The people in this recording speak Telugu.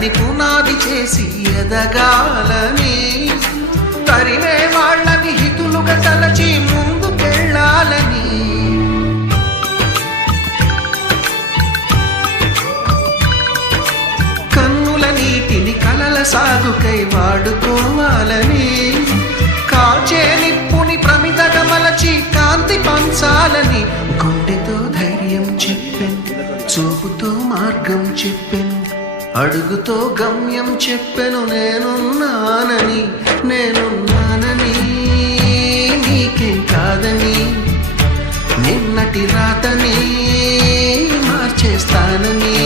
కలని పునాది చేసి ఎదగాలని, తరిమే వాళ్ళని హితులుగా తలచి ముందుకెళ్ళాలని, కన్నుల నీటిని కలల సాగుకై వాడుకోవాలని, కాచే నిప్పుని ప్రమిదగా మలచి కాంతి పంచాలని, గుండెతో ధైర్యం చెప్పెను, చూపుతో మార్గం చెప్పెను, అడుగుతో గమ్యం చెప్పెను, నేనున్నానని నేనున్నానని, నీకేం కాదని, నిన్నటి రాతని మార్చేస్తానని.